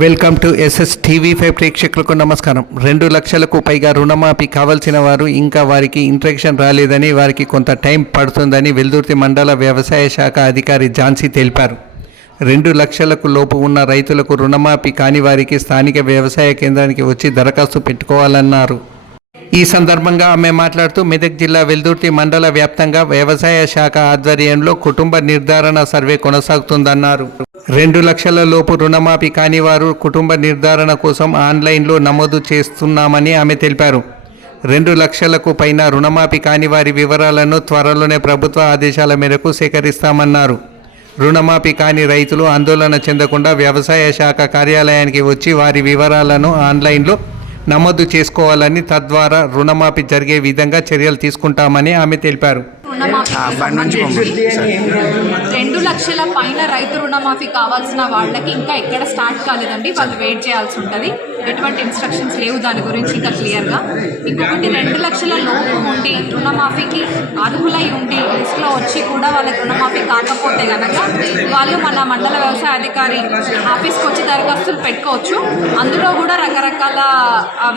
Welcome to S S TV five ప్రేక్షకులకు నమస్కారం. రెండు లక్షలకు పైగా రుణమాఫీ కావాల్సిన వారు ఇంకా వారికి ఇంట్రెక్షన్ రాలేదని వారికి కొంత టైం పడుతుందని వెల్దుర్తి మండల వ్యవసాయ శాఖ అధికారి ఝాన్సీ తెలిపారు. రెండు లక్షలకు లోపు ఉన్న రైతులకు రుణమాఫీ కాని వారికి స్థానిక వ్యవసాయ కేంద్రానికి వచ్చి దరఖాస్తు పెట్టుకోవాలన్నారు. ఈ సందర్భంగా ఆమె మాట్లాడుతూ మెదక్ జిల్లా వెల్దుర్తి మండల వ్యాప్తంగా వ్యవసాయ శాఖ ఆధ్వర్యంలో కుటుంబ నిర్ధారణ సర్వే కొనసాగుతుందన్నారు. రెండు లక్షల లోపు రుణమాఫీ కాని వారు కుటుంబ నిర్ధారణ కోసం ఆన్లైన్లో నమోదు చేస్తున్నామని ఆమె తెలిపారు. రెండు లక్షలకు పైన రుణమాఫీ కాని వారి వివరాలను త్వరలోనే ప్రభుత్వ ఆదేశాల మేరకు సేకరిస్తామన్నారు. రుణమాఫీ కాని రైతులు ఆందోళన చెందకుండా వ్యవసాయ శాఖ కార్యాలయానికి వచ్చి వారి వివరాలను ఆన్లైన్లో నమోదు చేసుకోవాలని తద్వారా రుణమాఫీ జరిగే విధంగా చర్యలు తీసుకుంటామని ఆమె తెలిపారు. రుణమాఫీ రెండు లక్షల పైన రైతు రుణమాఫీ కావాల్సిన వాళ్ళకి ఇంకా ఎక్కడ స్టార్ట్ కాలేదండి. వాళ్ళు వెయిట్ చేయాల్సి ఉంటుంది. ఎటువంటి ఇన్స్ట్రక్షన్స్ లేవు దాని గురించి ఇంకా క్లియర్గా ఇంకొకటి రెండు లక్షల లోపు ఉండి రుణమాఫీకి అర్హులై ఉండి లిస్ట్లో వచ్చి కూడా వాళ్ళకి రుణమాఫీ కాకపోతే కనుక వాళ్ళు మన మండల వ్యవసాయ అధికారి ఆఫీస్కి వచ్చి దరఖాస్తులు పెట్టుకోవచ్చు. అందులో కూడా రకరకాల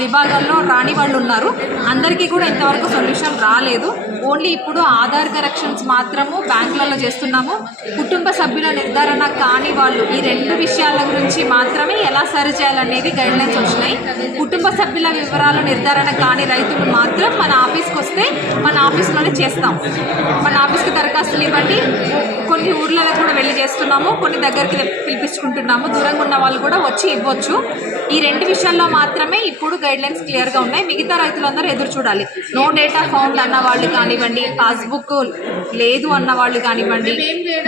విభాగాల్లో రాని వాళ్ళు ఉన్నారు. అందరికీ కూడా ఇంతవరకు సొల్యూషన్ రాలేదు. ఓన్లీ ఇప్పుడు ఆధార్ కరెక్షన్స్ మాత్రము బ్యాంకులలో చేస్తున్నాము. కుటుంబ సభ్యుల నిర్ధారణ కాని వాళ్ళు ఈ రెండు విషయాల గురించి మాత్రమే ఎలా సరి చేయాలనేది గైడ్లైన్స్ వచ్చినాయి. కుటుంబ సభ్యుల వివరాలు నిర్ధారణ కాని రైతులు మాత్రం మన వస్తే మన ఆఫీస్లోనే చేస్తాం. మన ఆఫీస్కి దరఖాస్తులు ఇవ్వండి. కొన్ని ఊర్లలో కూడా వెళ్ళి చేస్తున్నాము కొన్ని దగ్గరికి పిలిపించుకుంటున్నాము. దూరంగా ఉన్న వాళ్ళు కూడా వచ్చి ఇవ్వచ్చు. ఈ రెండు విషయాల్లో మాత్రమే ఇప్పుడు గైడ్ లైన్స్ క్లియర్గా ఉన్నాయి. మిగతా రైతులందరూ ఎదురు చూడాలి. నో డేటా ఫౌండ్ అన్న వాళ్ళు కానివ్వండి పాస్బుక్ లేదు అన్న వాళ్ళు కానివ్వండి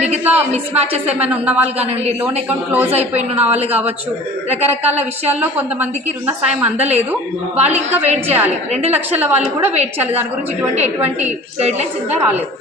మిగతా మిస్ మ్యాచెస్ ఏమైనా ఉన్న వాళ్ళు కానివ్వండి లోన్ అకౌంట్ క్లోజ్ అయిపోయిన ఉన్న వాళ్ళు కావచ్చు. రకరకాల విషయాల్లో కొంతమందికి రుణ సాయం అందలేదు. వాళ్ళు ఇంకా వెయిట్ చేయాలి. రెండు లక్షల వాళ్ళు కూడా వెయిట్ చేయాలి. దాని గురించి ఇటువంటి ఎటువంటి గైడ్ లైన్స్ ఇంకా రాలేదు.